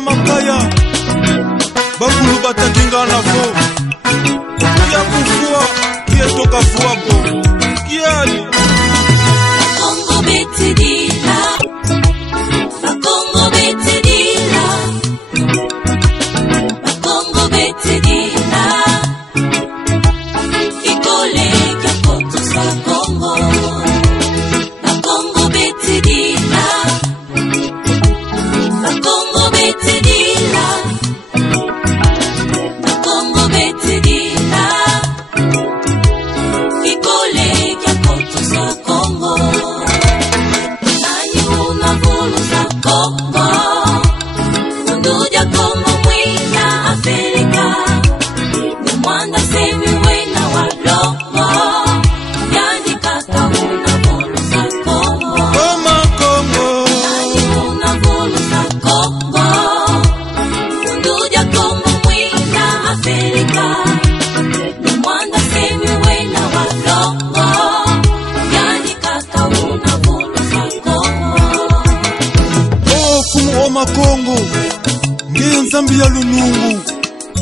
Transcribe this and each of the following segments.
na makaya bakulu batakinga na fo ya kufua kietoka fuapo kiali Congo betidila Congo betidila Congo betidila Ikole kapoto sa Congo Congo betidila Congo betidila Congo betidila Ikole kapoto sa Congo Nani unavulu sa Congo Unduja Congo mwina Afrika Ni mwanda semi wena walongo Yani kaka unavulu sa Congo Koma Congo Nani unavulu sa Congo Unduja Congo mwina Afrika Ni mwanda semi wena walongo Yani kaka unavulu sa Congo fumu oma Congo nge nzambi ya lunungu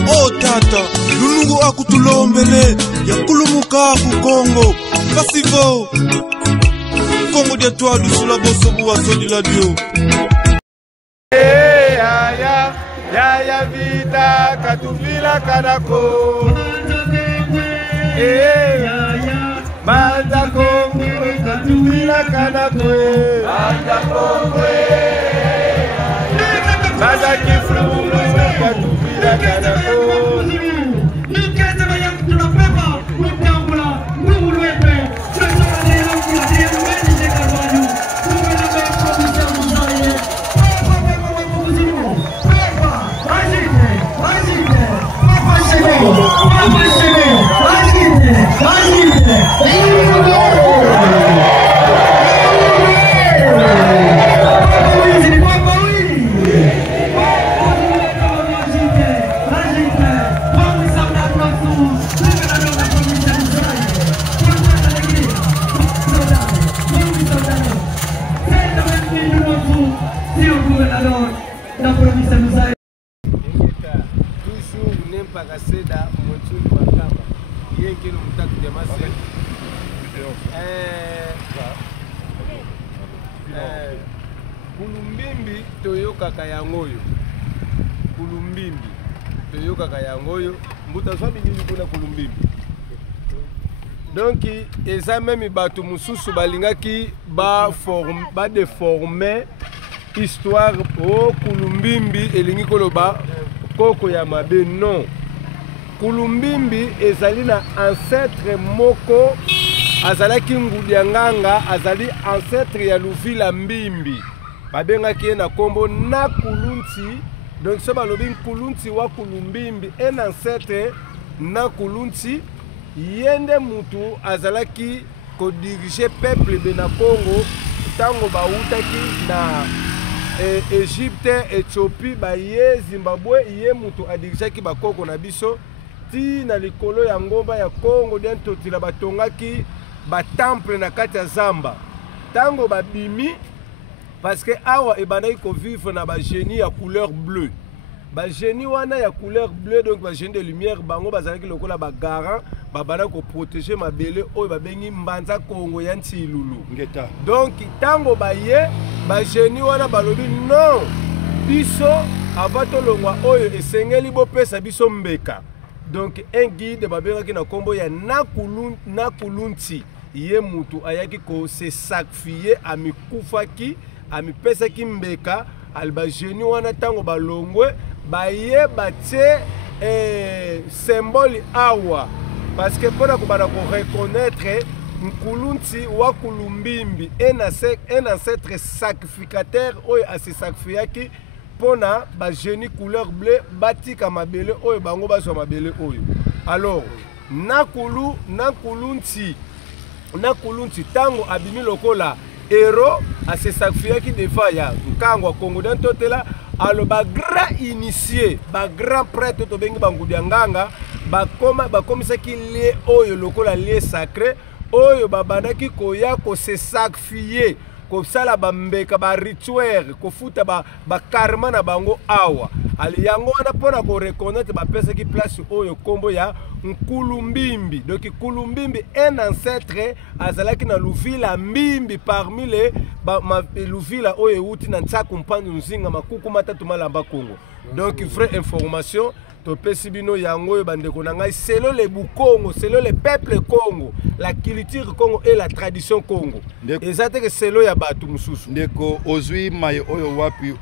o tata lunungu akutulombele yakulumuka ku Congo pasivo Congo dia toi dusula boso buwa sodi la dio ya vita katuvila kanako Manda Congo katuvila kanako Manda kifulu katuvila kanako Pakaseda mchuni makamba yenge no mutatu demase kulumbimbi toyoka kayangoyo kulumbimbi toyoka kayangoyo mbuta swabi nini kuna kulumbimbi donc eza même batu mususu balingaki ba déformer histoire o kulumbimbi elingi koloba koko ya mabe non kulumbimbi ezali na ancêtre moko azalaki ngudi ya nganga azali ancêtre ya luvila mbimbi babengaki ye na kombo na kulunti donc so balobi kulunti wa kulumbimbi en ancêtre na kulunti yende mutu azalaki kodirige peuple be na Congo tango bautaki na Égypte, Éthiopie, baye Zimbabwe, ye mutu adirijaki bakoko na biso ti na likolo ya ngomba ya Congo den totila batongaki ba temple na kati ya Zamba tango babimi parce que awa ebandaki ko vivre na ba génie ya couleur bleue ba génie wana ya couleur bleue donc ba génie de lumière bango bazalaki lokola ba garant babana ko protéger mabele oyo babengi mbanza Congo ya ntilulu ngeta donc tango baye ba génie wana balobi non biso avato longwa oyo esengeli bopesa biso mbeka donc un guide babengaki na kombo ya nakulunti ye mutu ayaki ko se sacrifier amikufaki amipesaki mbeka alba génie wana tango balongwe baye batie symbole awa parce que pour reconnaître Nkulunti wa kulumbimbi un ancêtre sacrificateur oyo ase sacrifiaki pona ba génie couleur bleu batika mabele oyo bango baswa mabele oyo alors nakulunti tango abimi lokola héros ase sacrifiaki defa ya nkango Congo den totela alo ba grand initié ba grand prêtre to bengi bangudi nganga bakomisaki lieu oyo lokola lieu sacré oyo babandaki koya ko se sacrifier kosala bambeka ba rituel kofuta ba karma na bango awa ali yango wana pona ko reconnaître ba pesa ki place oyo kombo ya Nkulu Mbimbi. Donc Nkulu Mbimbi un ancêtre azalaki na Luvila Mbimbi parmi les Luvila oyo uti na Ntsaku Mpandu Nzinga makuku matatu malamba Congo. Donc vraie information to pesibino yango bandeko na ngai selon les Bukongo, selon les peuples Congo, la culture Congo et la tradition Congo. Ezate que selon ya batu mususu. Ndeko ozwi mai oyo wapi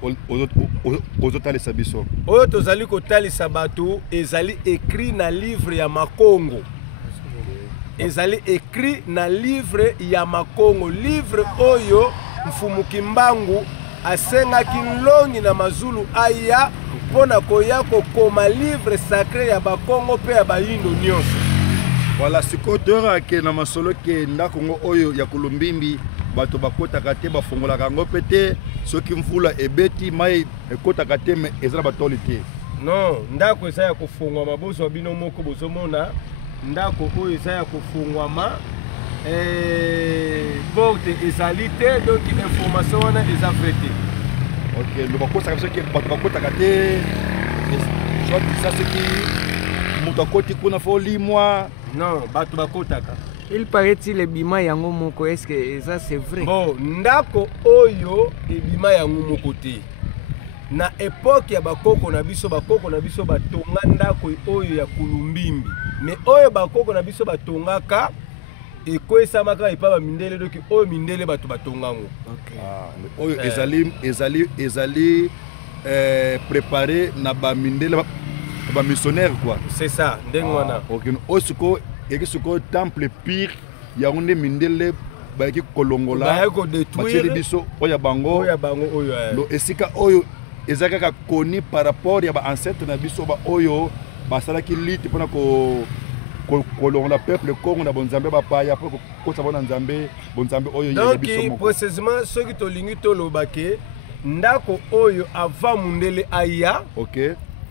ozotalisa biso. Oyo tozali kotalisa batu ezali écrit na livre ya Makongo. Ezali écrit na livre ya Makongo. Livre oyo Mfumu Kimbangu asengaki nlongi na mazulu aya pona koya kokoma livre sacré ya Bakongo pe ya Bayindo nyonso. Voilà sikotora ke na masolo ke ndakongo oyo ya Kulumbimbi bato bakotaka te bafungolaka ngo pete soki mvula ebeti mai ekotaka te me ezala batoli te. Non, ndako eza ya kofungwa maboso bino moko bozomona ndako oyo eza ya kofungwama porte ezali te donc information wana eza vrai te. Ok, le bakota comme ça que bakota kate soit ça c'est qui mutakoti kuna foli moi non batu bakota ka. Il paraît-il le bima yango moko est-ce que ça c'est vrai? Bon, ndako oyo ebima yango moko te. Na époque ya bakoko na biso batonga ndako oyo ya Kulumbimbi. Mais oyo bakoko na biso batongaka ekoesamaka epaba mindele doki oyo mindele bato batongango. Okay. Oyo ezali préparé na ba mindele ba missionnaire quoi. C'est ça, ndenge wana. OK, osiko ekisuko temple pire ya onde mindele ba ki kolongola. Ba ko détruire biso oya bango oyo. Do esika oyo ezaka koni par rapport ya ba ancêtre na biso ba oyo basala ki liti pona ko kolongola peuple Congo na bonzambe bapaya pour ko sabona nzambe bonzambe oyo ya biso moko. Donc précisément ce qui to lingi to lobake ndako oyo avant mundele aya. OK.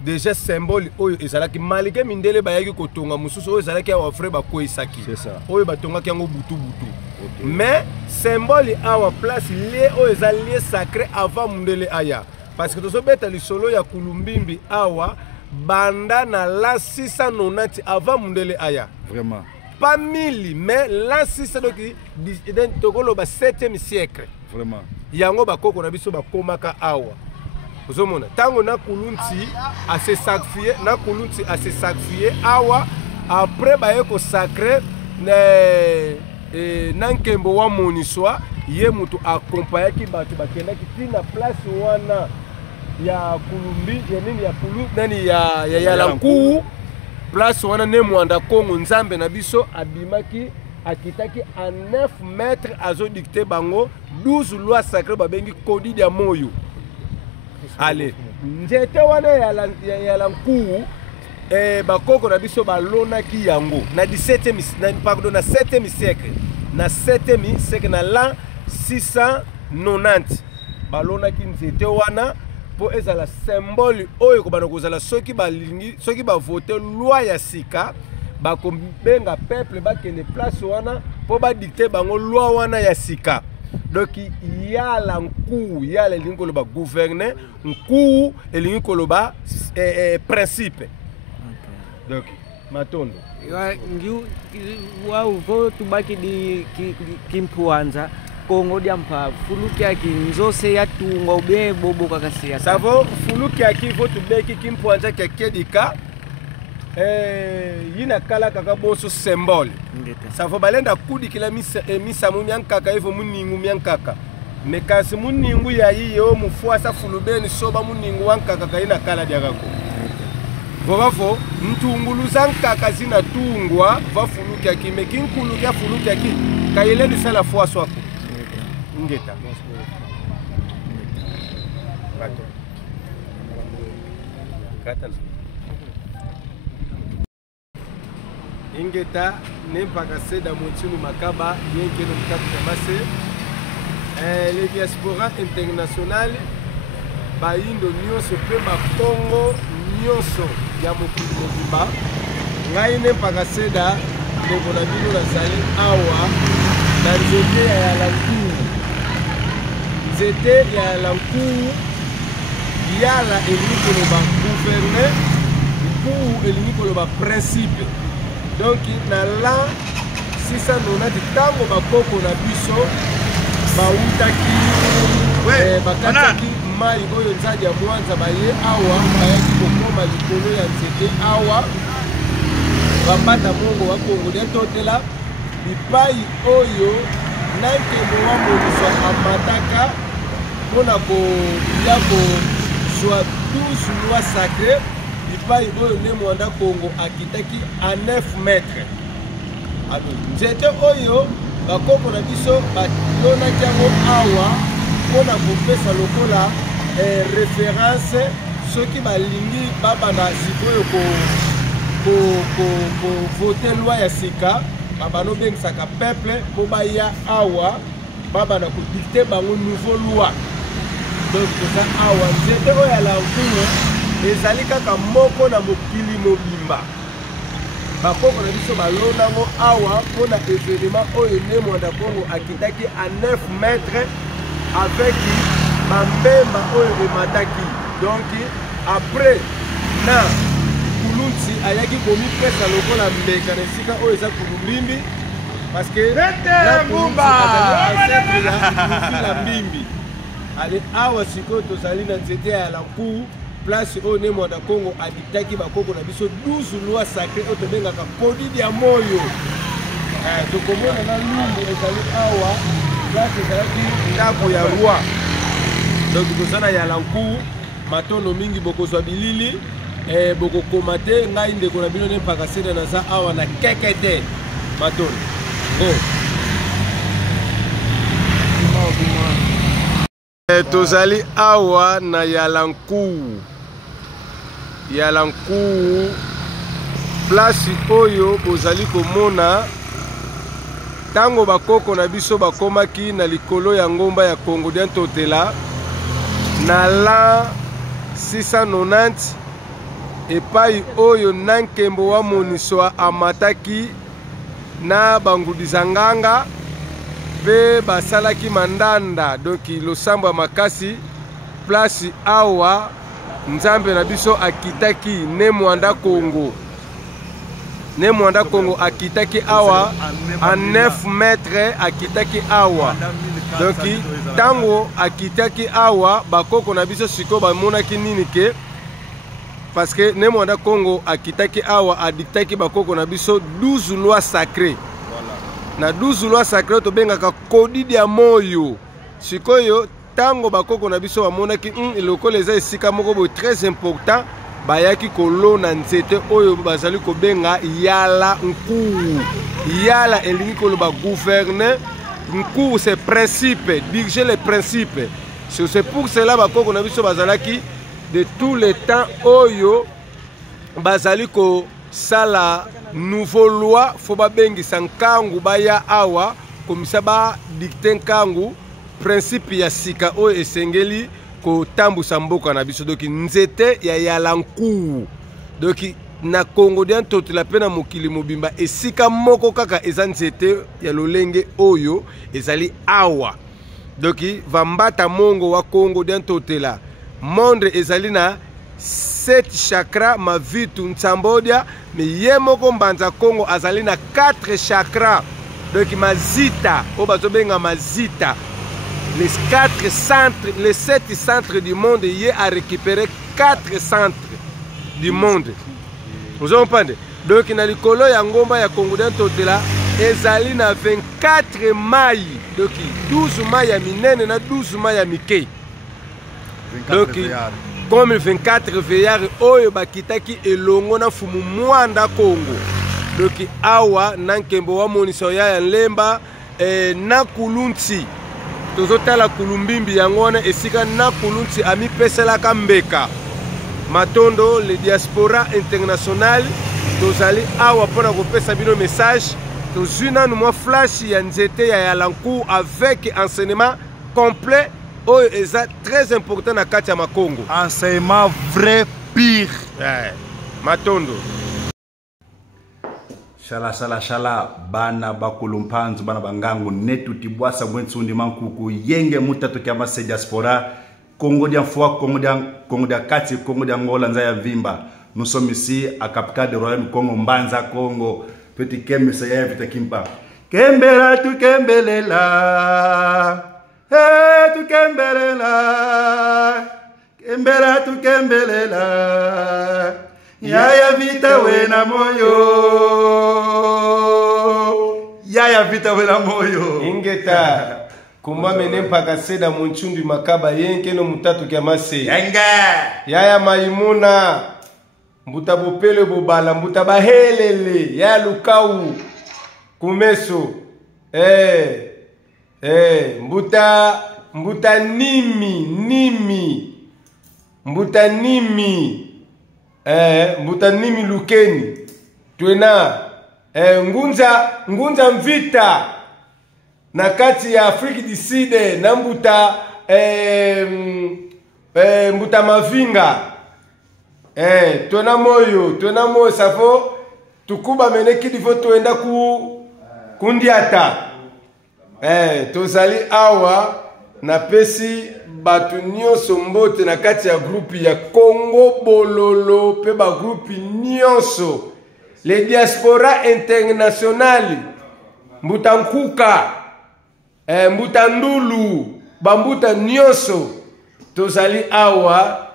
Déjà symbole oyo ezalaki malike mindele bayaki kotonga mususu oyo ezalaki awa frère bakoisaki. C'est ça. Oyo batongaki yango butu. Okay. Mais symbole awa place lié oyo ezali sacré avant mundele aya. Parce que tozo beta lisolo ya Kulumbimbi awa banda na la 690 avant mundele aya. Vraiment. Pas 1000 mais la 600 donc tokolo ba 7e siècle. Vraiment. Yango bakoko na biso bakomaka awa. Ozomona tango na kulunti a se sacrifier awa après ba yeko sacré na nkembo wa moniswa ye mutu accompagner ki batu bakenda ki na place wana ya Kulumbi ya nini ya Kulu nani ya Lanku place wana ne mwanda Kongo nzambe na biso abimaki akitaki à 9 mètres azo dicté bango 12 lois sacrées babengi kodi ya moyo. Allez, njete wana ya Lanku bakoko na biso balona ki yango na 7e siècle na 7e siècle na l'an 690 balona ki njete wana po ezala symbole oyo ko bana kozala soki balingi soki ba voter loi ya sika ba kombenga peuple ba kende place wana po ba dicter bango loi wana ya sika. Donc il y a l'encours, il y a les lignes que le gouverner, encours et les lignes que le principe. Donc matondo. Wow, go to back di kimpuanza. Kongo diampa fuluki yaki nzose ya tunga ube bobo kakasi ya. Savo fuluki yaki votu beki kimpuanza kekedika. Yina kala kaka boso symbole. Savo balenda kudi kila misa munyankaka evo muningu myankaka. Mekasi muningu ya hiyo mufuasa fulubeni soba muningu wankaka kaina kala diagako. Vovafo mtungulu zankaka zina tungwa va fuluki yaki mekinkulu ya fuluki yaki kaile ni sala fuaso wako. Ngeta. Bato. Kata. Ingeta nempaka seda montinu makaba yenkeno mkatu kamase. Les diaspora internationale bayindo nyonso pe Kongo nyonso ya mokili mobimba. Ngai nempaka seda ndeko na bino nazali awa na nzete ya Lanku. nzete ya lankuu yala elingi koloba gouverner nkuu elingi koloba principe. Donc na la 690 ntango bakoko na biso bautaki bakataki mai oyo nzadi ya mwanza baye awa bayaki kokoma likolo ya nzete awa bambata mongo wa Kongo de totela bipai oyo nankemo wa moniswa amataka mpona koya kozwa 12 loi sacré bipai oyo nde mwanda Kongo akitaki a 9 mètres. Alors nzete oyo bakoko na biso balonaki yango awa mpona kopesa lokola référence soki balingi babanda sikoyo vote loi ya sika babano bengisaka peuple mpo baya awa babanda kodikte bango nouveau loi. Donc toza awa nzete oyo ya lankuu ezali kaka moko na mokili mobimba. Bakoko na biso balondango awa mpona événement oyo nde mwanda Kongo akitaki a 9 mètres avec bambemba oyo emataki. Donc après na kulunti ayaki komipesa lokola mbeka na esika oyo eza kulumbimbi parce que la mbimbi ale awa sikoyo tozali na nzete ya lankuu place oyo nde mwanda Kongo aditaki bakoko na biso 12 loi sacré oyo tobengaka kodidi ya moyo. Tokomona na lumbu ezali awa place ezalaki ndako ya roi. Donc tozana ya lankuu matondo mingi bokozwa bilili bokokoma te ngai ndeko na bino nde mpaka sede naza awa na keke te matondo tozali awa na Yalankuu place oyo bozali komona tango bakoko na biso bakomaki na likolo ya ngomba ya Kongo de Ntotela na la 690 epai oyo nankembo wa moniswa amataki na bangudisa nganga pe basalaki mandanda. Donc losambo ya makasi place awa nzambe na biso akitaki ne mwanda Kongo akitaki awa a 9 mètres akitaki awa. Donc tango akitaki awa bakoko na biso siko bamonaki nini ke parce que ne mwanda Kongo akitaki awa aditaki bakoko na biso 12 lois sacrées. Na 12 lois sacrées tobengaka kodidi ya moyo. Sikoyo tango bakoko na biso bamonaki lokola eza esika moko boye très important bayaki kolona nzete oyo bazali kobenga yala nkuu. Yala elingi koloba gouverner, nkuu c'est principe, diriger les principes. C'est pour cela bakoko na biso bazalaki de tous les temps oyo bazali ko sala nouveau loi fo babengisa nkangu baya awa komisa ba dicter nkangu principe ya sika oyo esengeli kotambusa mboka na biso. Donc nzete ya Yalankuu donc na Kongo de Ntotela pe na mokili mobimba esika moko kaka eza nzete ya lolenge oyo ezali awa. Donc vambata mongo wa Kongo de Ntotela monde ezali na 7 chakra mavitu nsambodia me ye moko mbanza Kongo azali na 4 chakra. Donc mazita o bazobenga mazita les 4 centres, les 7 centres du monde y a récupéré 4 centres du monde. Vous comprenez? Donc na likolo ya ngomba ya Kongo de Ntotela ezali na 24 mai. Donc 12 mai ya minene na 12 mai ya mike. Donc comme 24 veillard oyo bakitaki elongo na fumu mwanda Kongo. Donc awa nankembo wa moniso ya Lemba na kulunti tozotala kulumbimbi yangona esika na kulunti ami peselaka mbeka matondo le diaspora international tozali awa pona kopesa bino message tozuna nous flash ya nzete ya Yalankuu avec enseignement complet oyo eza très important na kati ya Makongo. Enseignement vrai pire. Matondo Shala bana bakulumpanzu bana bangangu netu tibwasa mwetsundi mankuku yenge mutatu kama se diaspora Congo dia foi Congo dia kati Congo dia Angola nzaya vimba. Nous sommes ici à Capital du Royaume Congo Mbanza Congo petit kembe se ya vita kimpa kembera tu kembelela tu kembelela kembera tu kembelela Yaya vita wena moyo Yaya vita wena moyo Ingeta Kumba menempa kaseda munchundi makaba yenke no mutatu kia mase Yenga Yaya maimuna Mbuta bopele bobala Mbuta bahelele Yaya lukau Kumeso Mbuta nimi Mbuta nimi lukeni Tuena ngunza mvita na kati ya Afrika du Sud na mbuta mavinga tuena moyo safo tukuba meneki divo tuenda kundiata tozali awa na pesi batu nyonso mbote na kati ya grupi ya Congo Bololo pe ba grupi nyonso les diaspora internationali mbuta nkuka mbuta ndulu bambuta nyonso tozali awa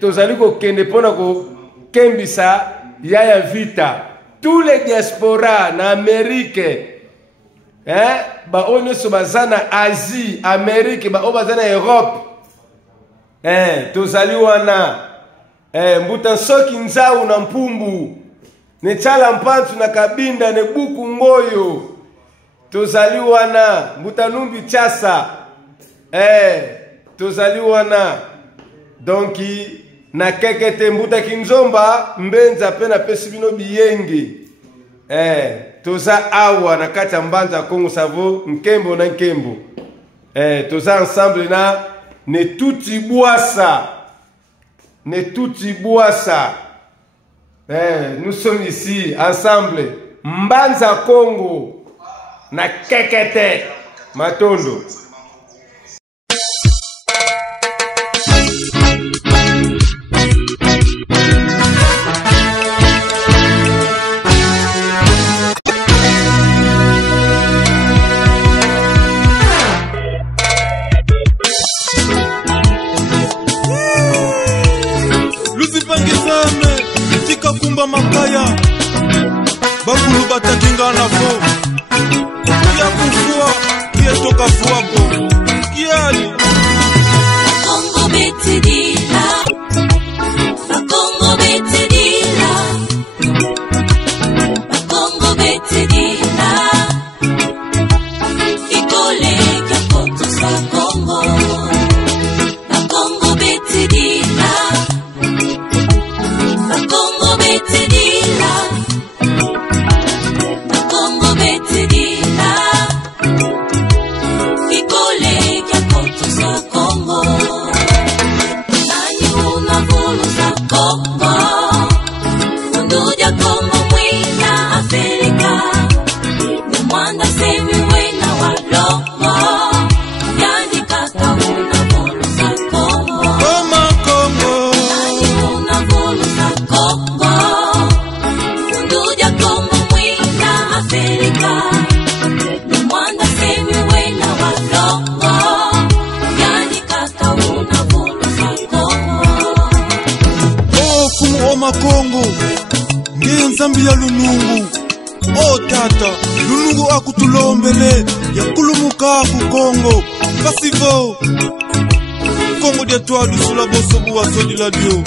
tozali ko kende pona ko kembisa yaya vita tous les diaspora na Amérique ba onyoso bazana Asie Amérique ba bazana Europe tozali wana mbuta soki nzau na mpumbu ne chala mpantu na kabinda ne buku ngoyo tozali wana mbuta numbi chasa tozali wana donki na kekete mbuta kinzomba mbenza pe na pesi bino biyenge toza awa na kati ya Mbanza Congo savo nkembo na nkembo toza ensemble na ne tuti boissa nous sommes ici ensemble Mbanza Congo na kekete matondo Kumba makaya bakulu batakinga na fo kia kufua kia toka fuapo kiali Congo betidila Congo betidila Congo betidila Ikole kia koto sa Congo Congo betidila Congo betidila Congo betidila Ikole kia koto sa Congo Nani unavulu sa Congo Unduja Congo mwina Afrika Ni mwanda semi wena walongo Yani kaka unavulu sa Congo Koma Congo Nani unavulu sa Congo Unduja Congo mwina Afrika Ni mwanda semi wena walongo Yani kaka unavulu sa Congo kumu oma Congo ngiye nzambi ya lunungu tata lunungu akutulombele yakulumuka ku Congo pasivo Congo dia toa dusula boso buwa sodi la dio